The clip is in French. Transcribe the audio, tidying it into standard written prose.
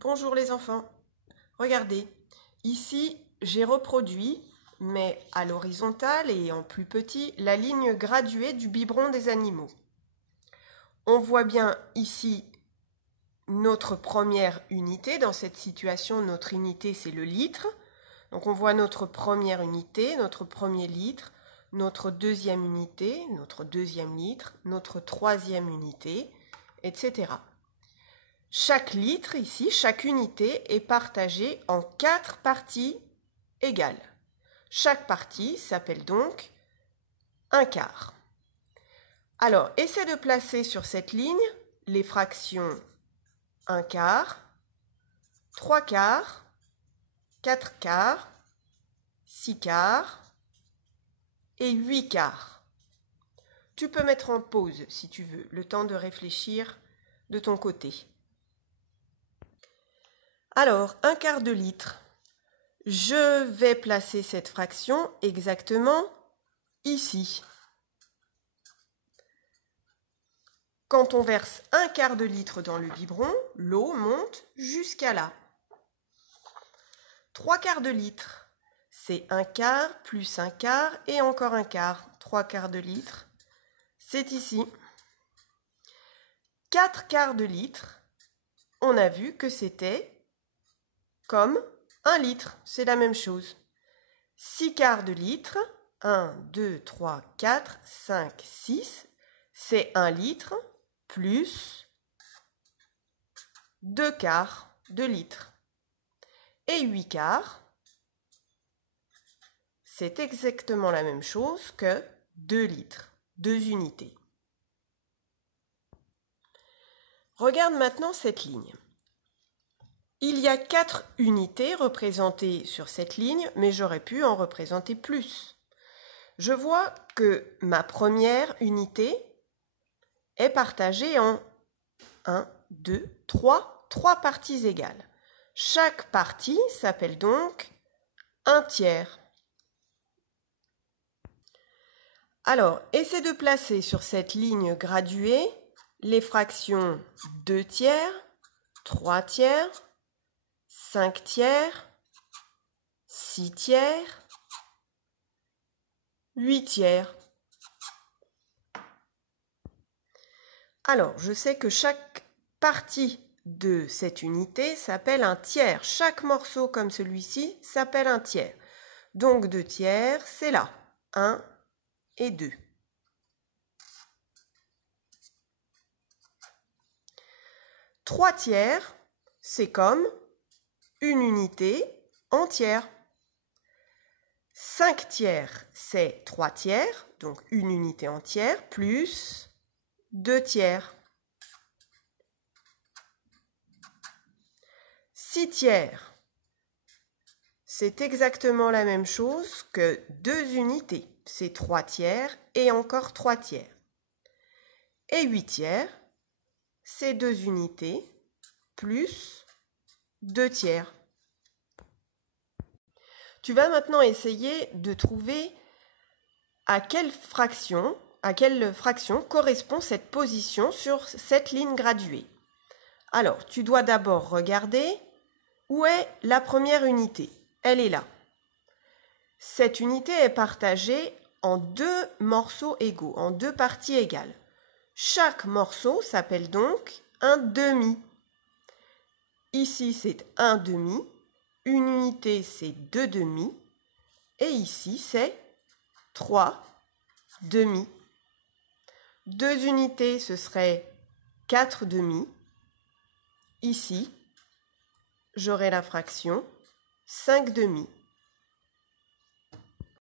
Bonjour les enfants. Regardez, ici j'ai reproduit, mais à l'horizontale et en plus petit, la ligne graduée du biberon des animaux. On voit bien ici notre première unité. Dans cette situation, notre unité c'est le litre. Donc on voit notre première unité, notre premier litre, notre deuxième unité, notre deuxième litre, notre troisième unité, etc. Chaque litre ici, chaque unité est partagée en 4 parties égales. Chaque partie s'appelle donc un quart. Alors, essaie de placer sur cette ligne les fractions 1 quart, 3 quarts, 4 quarts, 6 quarts et 8 quarts. Tu peux mettre en pause si tu veux, le temps de réfléchir de ton côté. Alors, 1 quart de litre. Je vais placer cette fraction exactement ici. Quand on verse 1 quart de litre dans le biberon, l'eau monte jusqu'à là. 3 quarts de litre, c'est 1 quart plus 1 quart et encore 1 quart. 3 quarts de litre, c'est ici. 4 quarts de litre, on a vu que c'était comme 1 litre, c'est la même chose. 6 quarts de litre, 1, 2, 3, 4, 5, 6, c'est 1 litre plus 2 quarts de litre. Et 8 quarts, c'est exactement la même chose que 2 litres, 2 unités. Regarde maintenant cette ligne. Il y a 4 unités représentées sur cette ligne, mais j'aurais pu en représenter plus. Je vois que ma première unité est partagée en 1, 2, 3 parties égales. Chaque partie s'appelle donc un tiers. Alors, essaie de placer sur cette ligne graduée les fractions 2 tiers, 3 tiers, 5 tiers, 6 tiers, 8 tiers. Alors, je sais que chaque partie de cette unité s'appelle un tiers. Chaque morceau comme celui-ci s'appelle un tiers. Donc 2 tiers, c'est là. 1 et 2. 3 tiers, c'est comme une unité entière. 5 tiers, c'est 3 tiers, donc une unité entière, plus 2 tiers. 6 tiers, c'est exactement la même chose que 2 unités. C'est 3 tiers et encore 3 tiers. Et 8 tiers, c'est 2 unités plus 2 tiers. Tu vas maintenant essayer de trouver à quelle fraction correspond cette position sur cette ligne graduée. Alors, tu dois d'abord regarder où est la première unité. Elle est là. Cette unité est partagée en 2 morceaux égaux, en 2 parties égales. Chaque morceau s'appelle donc un demi. Ici, c'est un demi. Une unité, c'est 2 demi. Et ici, c'est 3 demi. 2 unités, ce serait 4 demi. Ici, j'aurai la fraction 5 demi.